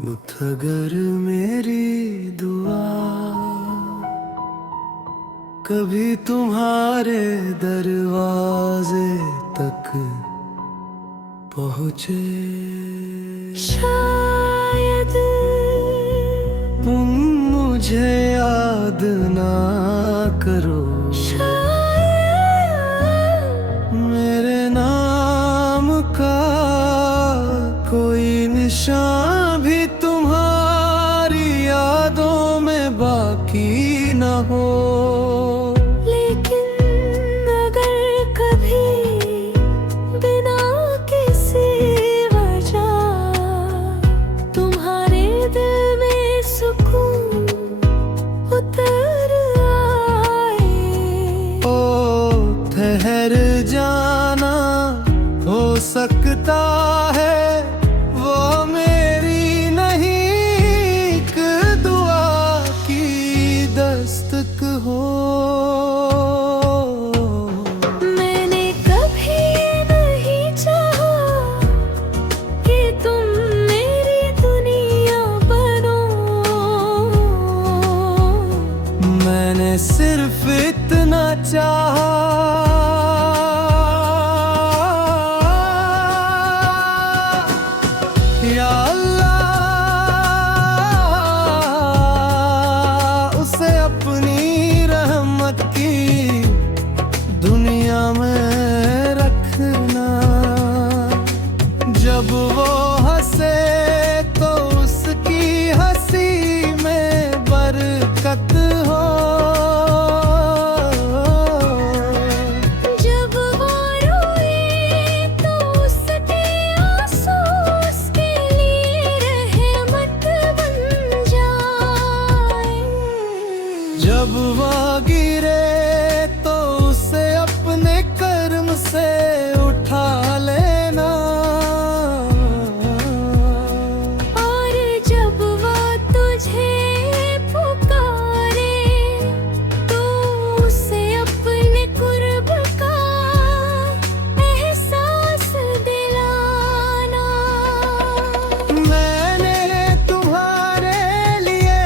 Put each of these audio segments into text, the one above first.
बुत अगर मेरी दुआ कभी तुम्हारे दरवाजे तक पहुँचे, शायद तुम मुझे याद ना करो, शायद मेरे नाम का कोई निशान भी तुम्हारी यादों में बाकी न हो। लेकिन अगर कभी बिना किसी वजह तुम्हारे दिल में सुकून उतर आए, ओ ठहर जाना, हो सकता है वो मेरी नहीं एक दुआ की दस्तक हो। मैंने कभी ये नहीं चाहा कि तुम मेरी दुनिया बनो, मैंने सिर्फ इतना चाहा या अल्लाह उसे अपनी रहमत की दुनिया में रखना। जब वो हंसे तो उसकी हंसी में बरकत हो। जब वो रोए तो उसके आंसू उसके लिए रहमत बन जाए, जब वह गिरे तो उसे अपने कर्म से उठा लेना। और जब वो तुझे पुकारे तो उसे अपने कुर्ब का एहसास दिलाना। मैंने तुम्हारे लिए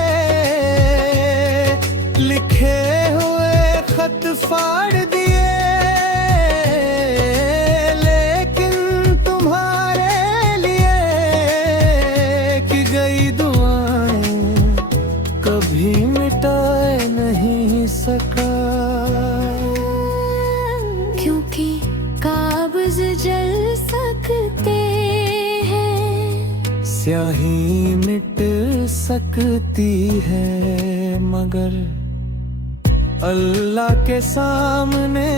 लिखे हुए खत फाड़ दिए, लेकिन तुम्हारे लिए की गई दुआएं कभी मिटाए नहीं सका। क्योंकि काब्ज जल सकते हैं, स्याही मिट सकती है, मगर अल्लाह के सामने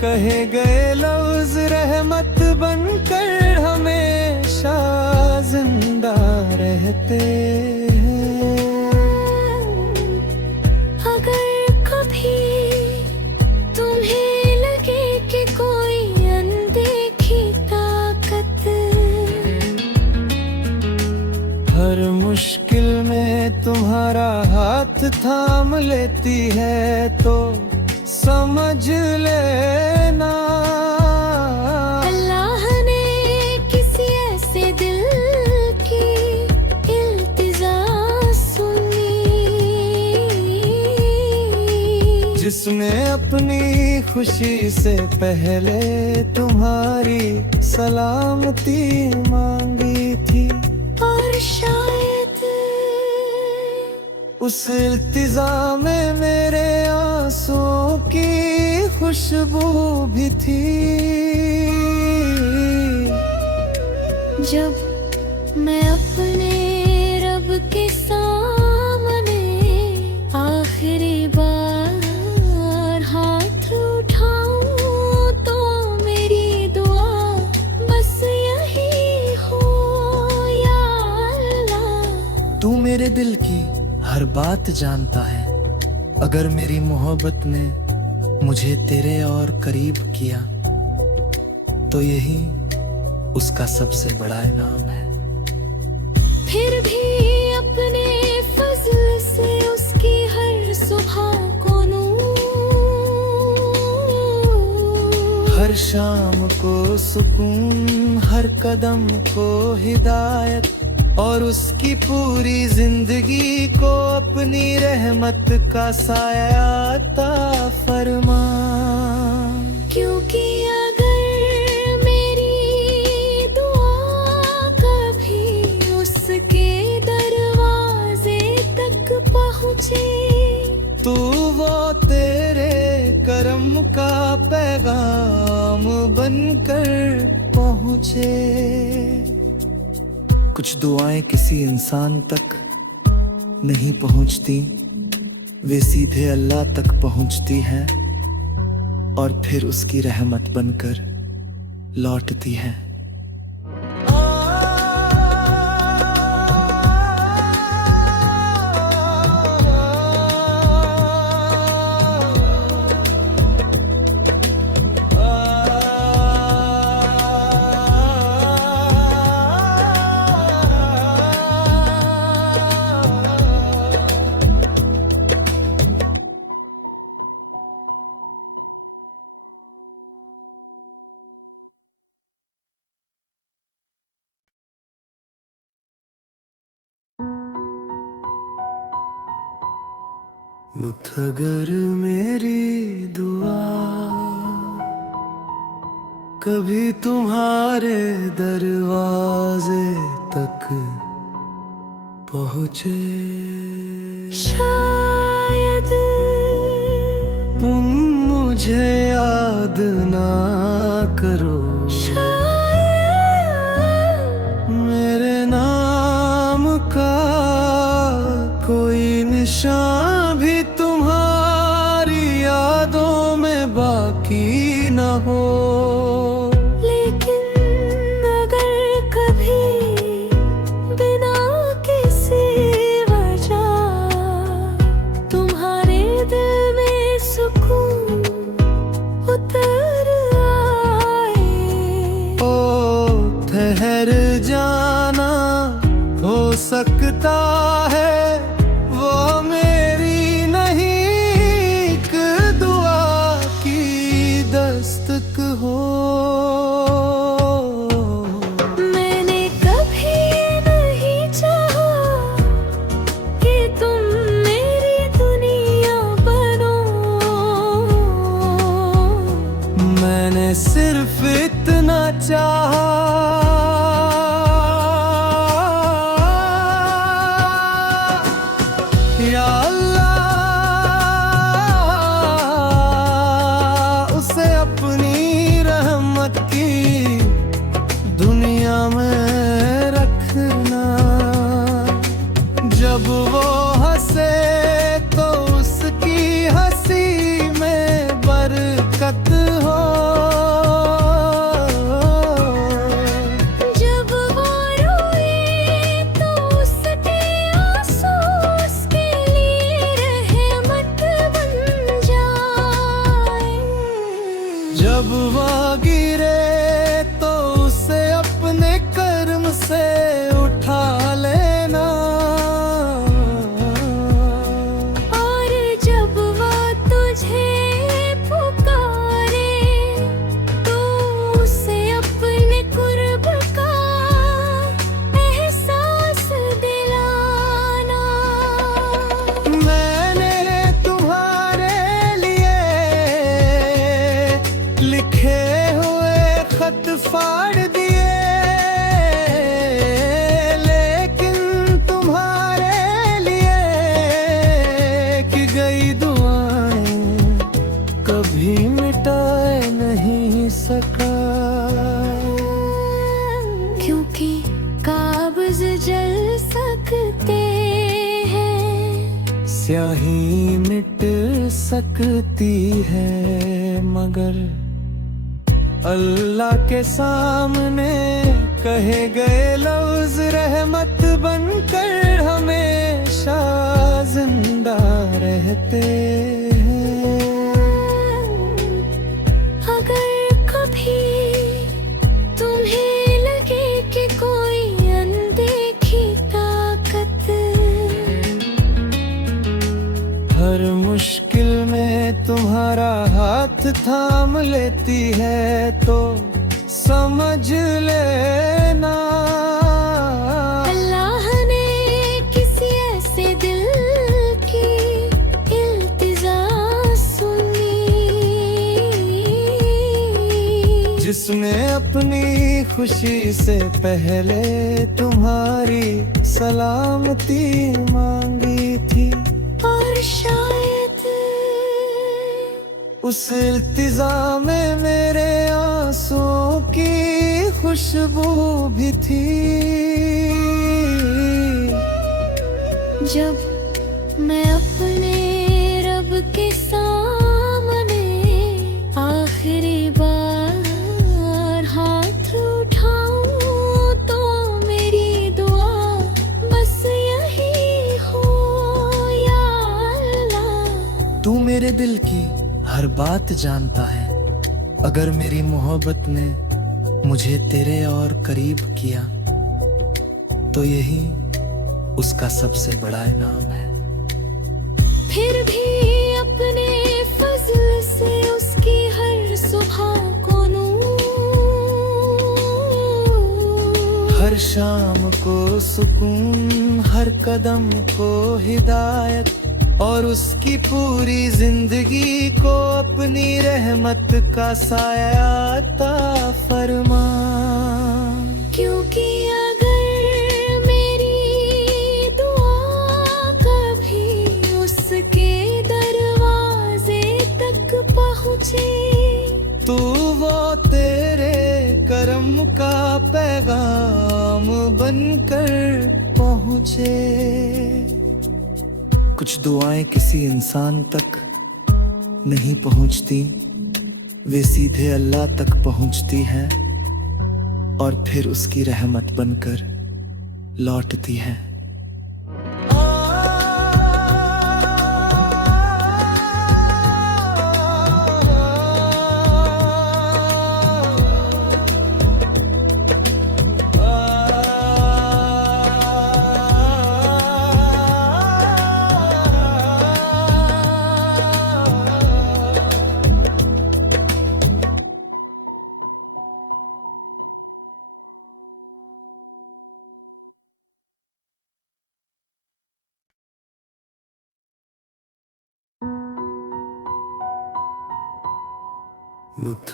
कहे गए लफ्ज रहमत बनकर हमेशा जिंदा रहते हैं। अगर कभी तुम्हें लगे कि कोई अनदेखी ताकत हर मुश्किल में तुम्हारा हाथ थाम लेती है तो समझ लेना अल्लाह ने किसी ऐसे दिल की इल्तिजा सुनी जिसने अपनी खुशी से पहले तुम्हारी सलामती मांगी थी। और शायद उस इल्तिजा में मेरे आंसुओं की खुशबू भी थी। जब मैं अपने रब के सामने आखिरी बार हाथ उठाऊं तो मेरी दुआ बस यही हो, या अल्लाह तू मेरे दिल की हर बात जानता है, अगर मेरी मोहब्बत ने मुझे तेरे और करीब किया तो यही उसका सबसे बड़ा इनाम है। फिर भी अपने फजल से उसकी हर सुबह को नूर, हर शाम को सुकून, हर कदम को हिदायत और उसकी पूरी जिंदगी को अपनी रहमत का साया अता फरमा। क्योंकि अगर मेरी दुआ कभी उसके दरवाजे तक पहुँचे, तो वो तेरे करम का पैगाम बनकर पहुँचे। कुछ दुआएं किसी इंसान तक नहीं पहुँचती, वे सीधे अल्लाह तक पहुँचती हैं और फिर उसकी रहमत बनकर लौटती हैं। अगर मेरी दुआ कभी तुम्हारे दरवाजे तक पहुँचे, शायद तुम मुझे याद ना करो, शायद मेरे नाम का कोई निशान भी तुम्हारी यादों में बाकी न हो। लेकिन अगर कभी बिना किसी वजह तुम्हारे दिल में सुकून उतर आए, ओ ठहर जाना, हो सकता है वो मेरी नहीं एक दुआ की दस्तक हो। मैंने कभी नहीं चाहा कि तुम मेरी दुनिया बनो, मैंने सिर्फ इतना चाहा या अल्लाह उसे अपनी रहमत की दुनिया में रखना। जब वो हंसे तो उसकी हंसी में बरकत हो, जब वो रोए तो उसके आंसू उसके लिए रहमत बन जाए, जब वो गिरे तो उसे अपने कर्म से उठा लेना, और जब वो तुझे पुकारे तो उसे अपने कुर्ब का एहसास दिलाना। मैंने तुम्हारे लिए लिखे हुए खत फाड़ दिए, लेकिन तुम्हारे लिए की गई दुआएं कभी मिटाए नहीं सका। क्योंकि काब्ज जल सकते हैं, स्याही मिट सकती है, मगर अल्लाह के सामने कहे गए लफ्ज रहमत बनकर हमेशा जिंदा रहते हैं। अगर कभी तुम्हें लगे कि कोई अनदेखी ताकत हर मुश्किल में तुम्हारा हाथ थाम लेती है, तो समझ लेना अल्लाह जिसमें अपनी खुशी से पहले तुम्हारी सलामती मांगी थी। और शायद उस इल्तिजा में मेरे आंसुओं की खुशबू भी थी। जब मैं अपने रब के सामने आखिरी बार हाथ उठाऊं तो मेरी दुआ बस यही हो, या अल्लाह। तू मेरे दिल की हर बात जानता है। अगर मेरी मोहब्बत ने मुझे तेरे और करीब किया तो यही उसका सबसे बड़ा इनाम है। फिर भी अपने फजल से उसकी हर सुबह को नूर, हर शाम को सुकून, हर कदम को हिदायत, और उसकी पूरी जिंदगी को अपनी रहमत का साया अता फरमा। क्योंकि अगर मेरी दुआ कभी उसके दरवाजे तक पहुँचे तो वो तेरे करम का पैगाम बनकर पहुँचे। कुछ दुआएं किसी इंसान तक नहीं पहुंचती, वे सीधे अल्लाह तक पहुंचती हैं और फिर उसकी रहमत बनकर लौटती हैं।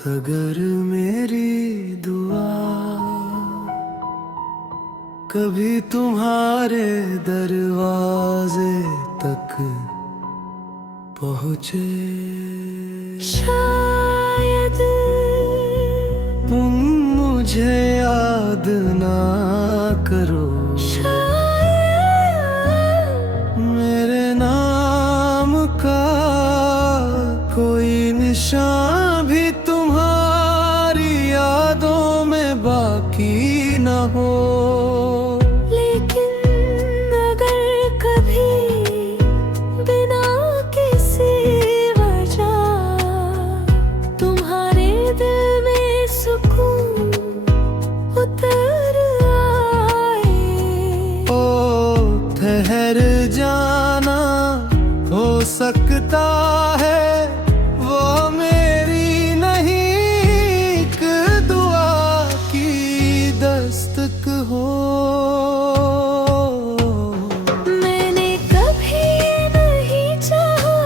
अगर मेरी दुआ कभी तुम्हारे दरवाजे तक पहुँचे, शायद तुम मुझे याद ना करो, मेरे नाम का कोई निशान भी तुम्हारी यादों में बाकी न हो। लेकिन अगर कभी बिना किसी वजह तुम्हारे दिल में सुकून उतर आए, ओ ठहर जाना, हो सकता है वो मेरी नहीं एक दुआ की दस्तक हो। मैंने कभी नहीं चाहा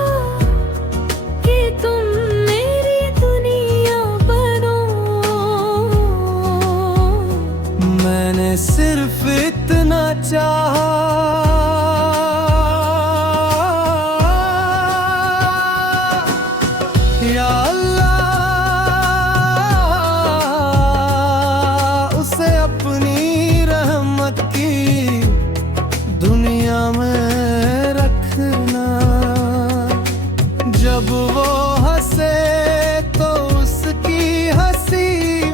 कि तुम मेरी दुनिया बनो, मैंने सिर्फ इतना चाहा या अल्लाह उसे अपनी रहमत की दुनिया में रखना। जब वो हंसे तो उसकी हंसी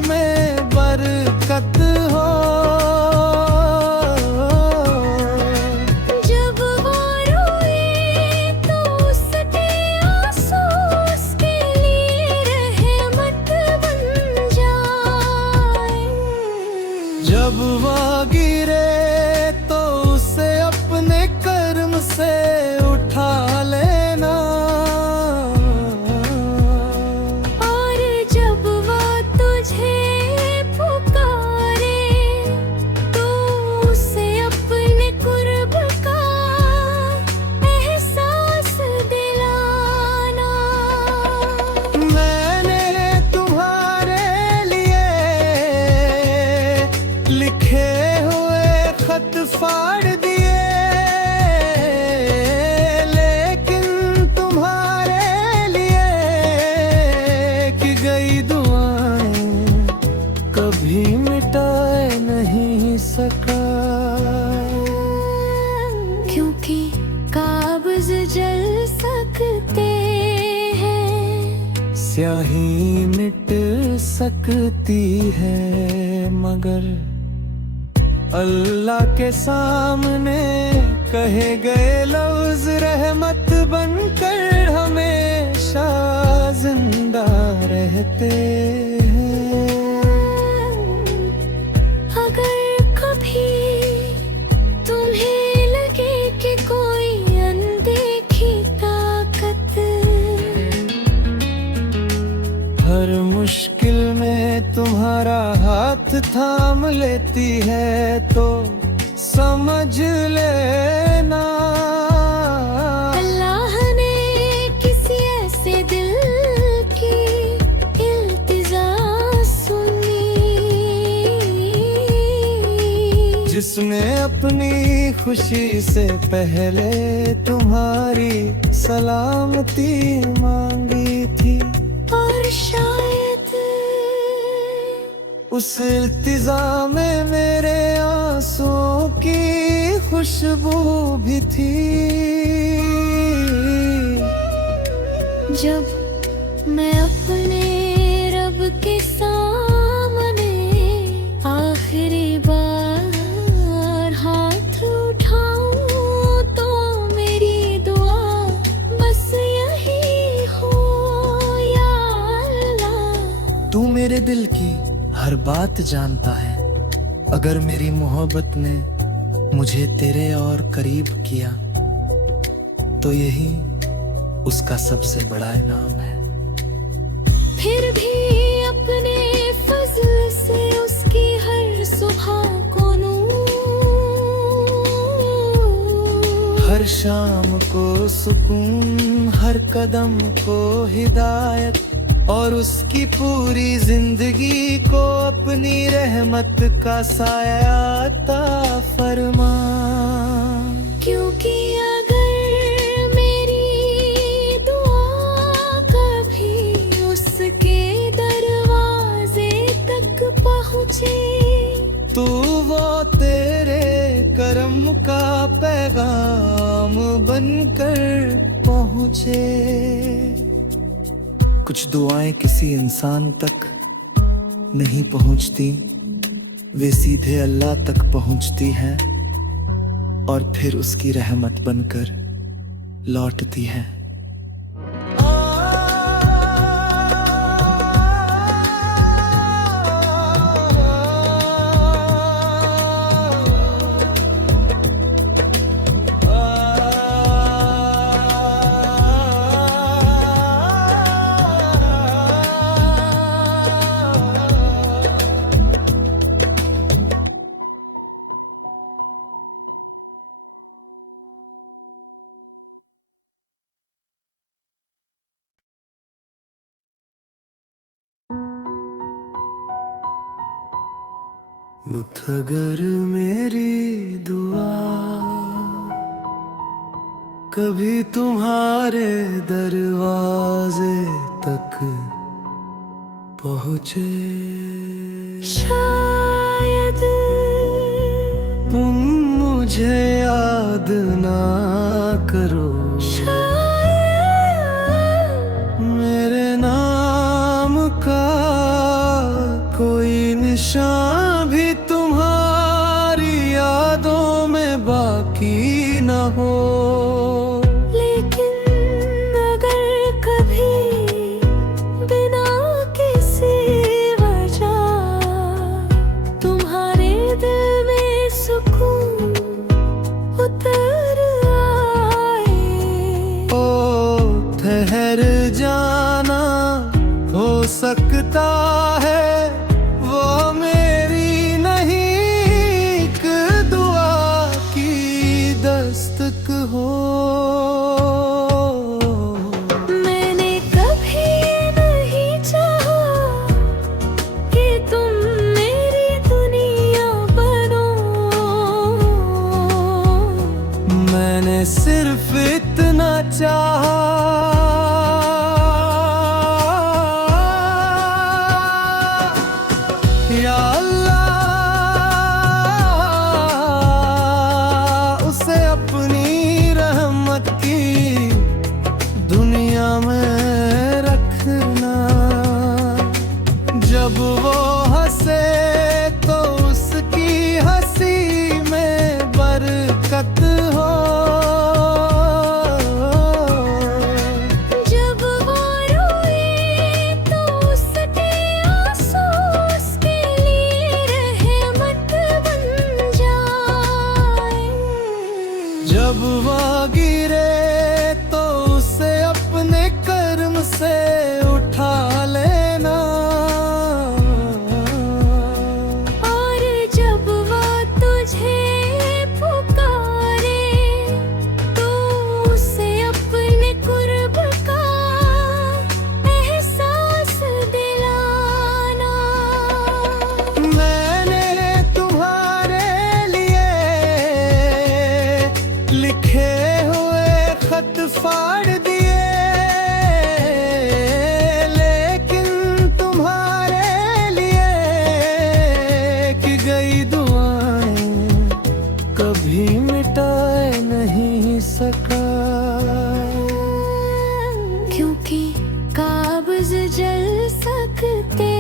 में बरकत हो, सकती है, मगर अल्लाह के सामने कहे गए लफ्ज रहमत बनकर हमेशा जिंदा रहते हैं। अगर कभी तुम्हें लगे कि कोई अनदेखी ताकत हर मुश्किल में तुम्हारा हाथ थाम लेती है, तो समझ लेना अल्लाह ने किसी ऐसे दिल की इल्तिजा सुनी जिसने अपनी खुशी से पहले तुम्हारी सलामती मांगी थी। और शायद उस इल्तिजा में मेरे आंसुओं की खुशबू भी थी। जब मैं अपने रब के सामने आखिरी बार हाथ उठाऊं, तो मेरी दुआ बस यही हो, या अल्लाह। तू मेरे दिल की हर बात जानता है, अगर मेरी मोहब्बत ने मुझे तेरे और करीब किया, तो यही उसका सबसे बड़ा इनाम है। फिर भी अपने फजल से उसकी हर सुबह को नूर, हर शाम को सुकून, हर कदम को हिदायत, और उसकी पूरी जिंदगी को अपनी रहमत का साया अता फरमा। क्योंकि अगर मेरी दुआ कभी उसके दरवाजे तक पहुँचे, तू वो तेरे करम का पैगाम बनकर पहुँचे। कुछ दुआएं किसी इंसान तक नहीं पहुंचती, वे सीधे अल्लाह तक पहुंचती हैं और फिर उसकी रहमत बनकर लौटती हैं। अगर मेरी दुआ कभी तुम्हारे दरवाजे तक पहुँचे, शायद तुम मुझे याद ना करो, मेरे नाम का कोई निशान भी तुम्हारी यादों में बाकी न हो। लेकिन अगर कभी बिना किसी वजह तुम्हारे दिल में सुकून उतर आए, ओ ठहर जाना, हो सकता है वो मेरे वो हंसे तो उसकी हंसी में बरकत हो। जब वो रोए तो उसके आंसू उसके लिए रहमत बन जाए। जब वह गिरे तो उसे अपने कर्म से उठा लेना। और जब वो तुझे पुकारे तो उसे अपने कुर्ब का एहसास दिलाना। मैंने तुम्हारे लिए लिखे हुए खत फाड़ दिए, लेकिन तुम्हारे लिए की गई दुआएं कभी मिटाए नहीं सका। क्योंकि काब्ज जल सकते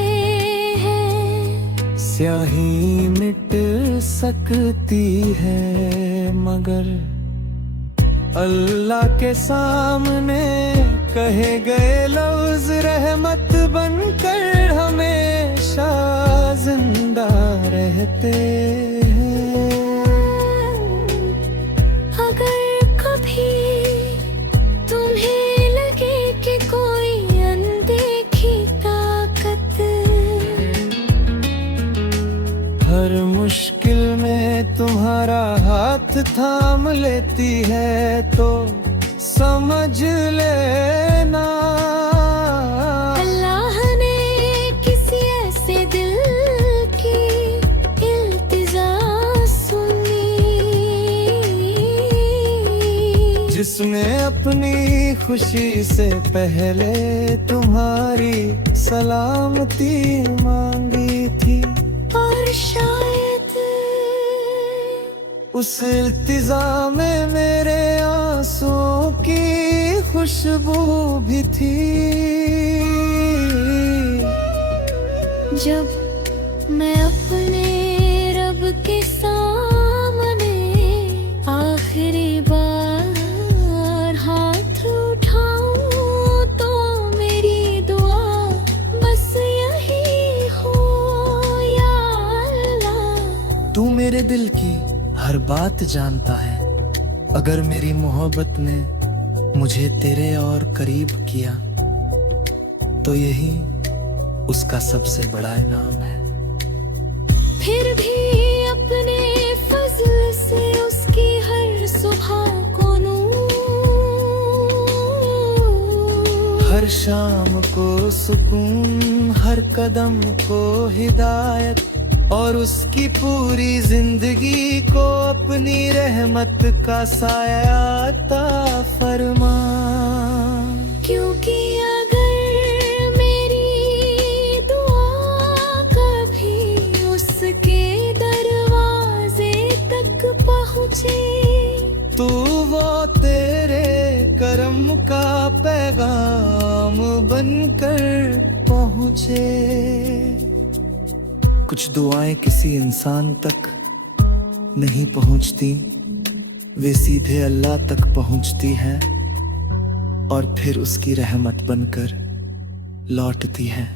हैं, स्याही मिट सकती है, मगर अल्लाह के सामने कहे गए लफ्ज रहमत बनकर हमेशा जिंदा रहते हैं। अगर कभी तुम्हें लगे कि कोई अनदेखी ताकत हर मुश्किल में तुम्हारा हाथ थाम लेती है तो समझ लेना। अल्लाह ने किसी ऐसे दिल की इल्तिजा सुनी जिसने अपनी खुशी से पहले तुम्हारी सलामती मांगी थी। और शायद उस इल्तिजा में मेरे आंसुओं की खुशबू भी थी। जब मैं अपने रब के सामने आखिरी बार हाथ उठाऊं तो मेरी दुआ बस यही हो, या अल्लाह। तू मेरे दिल की हर बात जानता है, अगर मेरी मोहब्बत ने मुझे तेरे और करीब किया तो यही उसका सबसे बड़ा इनाम है। फिर भी अपने फजल से उसकी हर सुबह को नूर, हर शाम को सुकून, हर कदम को हिदायत, और उसकी पूरी जिंदगी को अपनी रहमत का साया अता फरमा। क्योंकि अगर मेरी दुआ कभी उसके दरवाजे तक पहुँचे तू वो तेरे करम का पैगाम बनकर पहुँचे। कुछ दुआएं किसी इंसान तक नहीं पहुंचती, वे सीधे अल्लाह तक पहुंचती हैं और फिर उसकी रहमत बनकर लौटती हैं।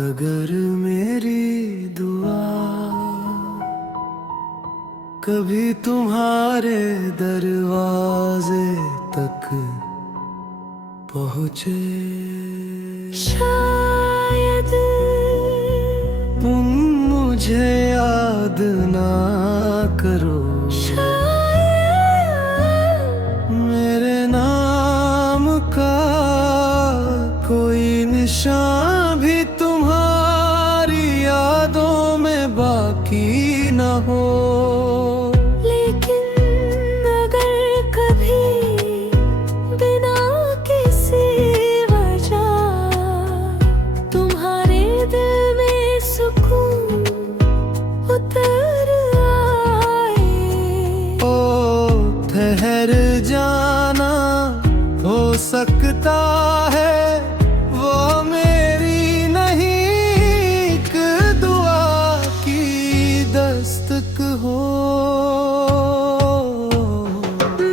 अगर मेरी दुआ कभी तुम्हारे दरवाजे तक पहुँचे, शायद तुम मुझे याद ना करो, शायद जाना हो सकता है, वो मेरी नहीं एक दुआ की दस्तक हो।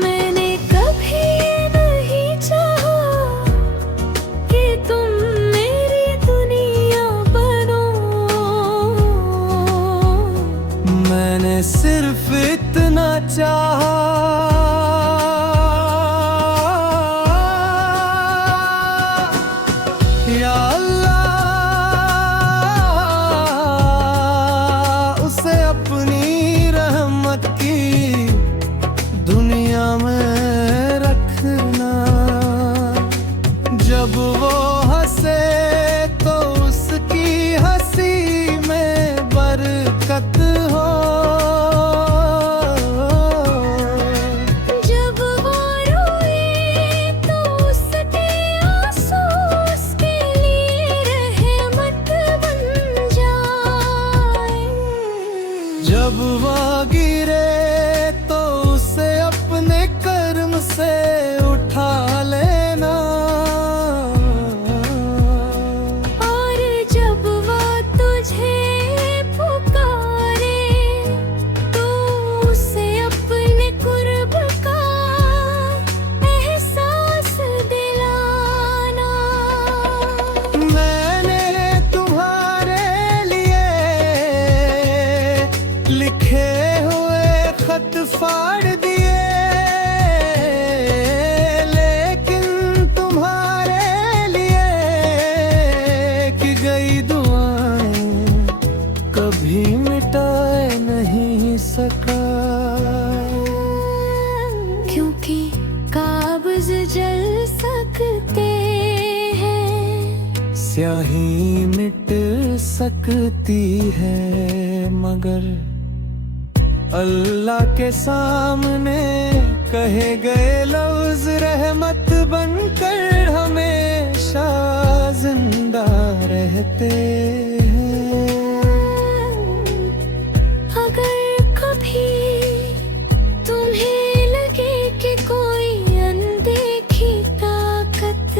मैंने कभी ये नहीं चाहा कि तुम मेरी दुनिया बनो। मैंने सिर्फ इतना चाहा, या अल्लाह उसे अपनी रहमत की दुनिया में रखना। जब वो हंसे तो उसकी हंसी में बरकत हो। जब वो रोए तो उसके आंसू उसके लिए रहमत बन जाए। जब वह गिरे तो उसे अपने कर्म से उठा लेना। और जब वो तुझे पुकारे तो उसे अपने कुर्ब का एहसास दिलाना। मैंने तुम्हारे लिए लिखे हुए खत फाड़ दिए, लेकिन तुम्हारे लिए की गई दुआएं कभी मिटाए नहीं सका। क्योंकि काब्ज जल सकते हैं, स्याही मिट सकती है, मगर अल्लाह के सामने कहे गए लफ्ज रहमत बनकर हमेशा जिंदा रहते हैं। अगर कभी तुम्हें लगे कि कोई अनदेखी ताकत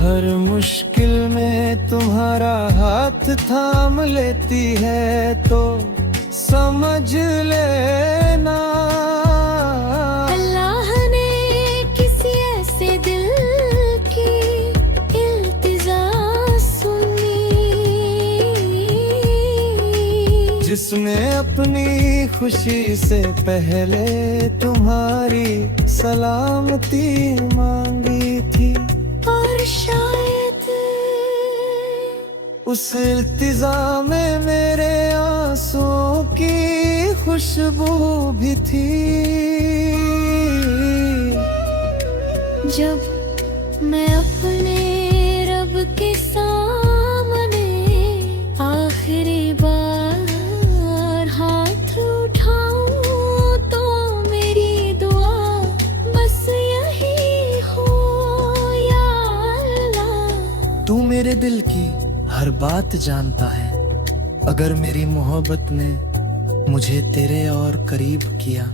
हर मुश्किल में तुम्हारा हाथ थाम लेती है तो समझ लेना। अल्लाह ने किसी ऐसे दिल की इल्तिजा सुनी जिसने अपनी खुशी से पहले तुम्हारी सलामती मांगी थी। और शायद उस इल्तिजा में मेरे आंसुओं की खुशबू भी थी। जब मैं अपने रब के सामने आखिरी बार हाथ उठाऊं तो मेरी दुआ बस यही हो, या अल्लाह। तू मेरे दिल की हर बात जानता है, अगर मेरी मोहब्बत ने मुझे तेरे और करीब किया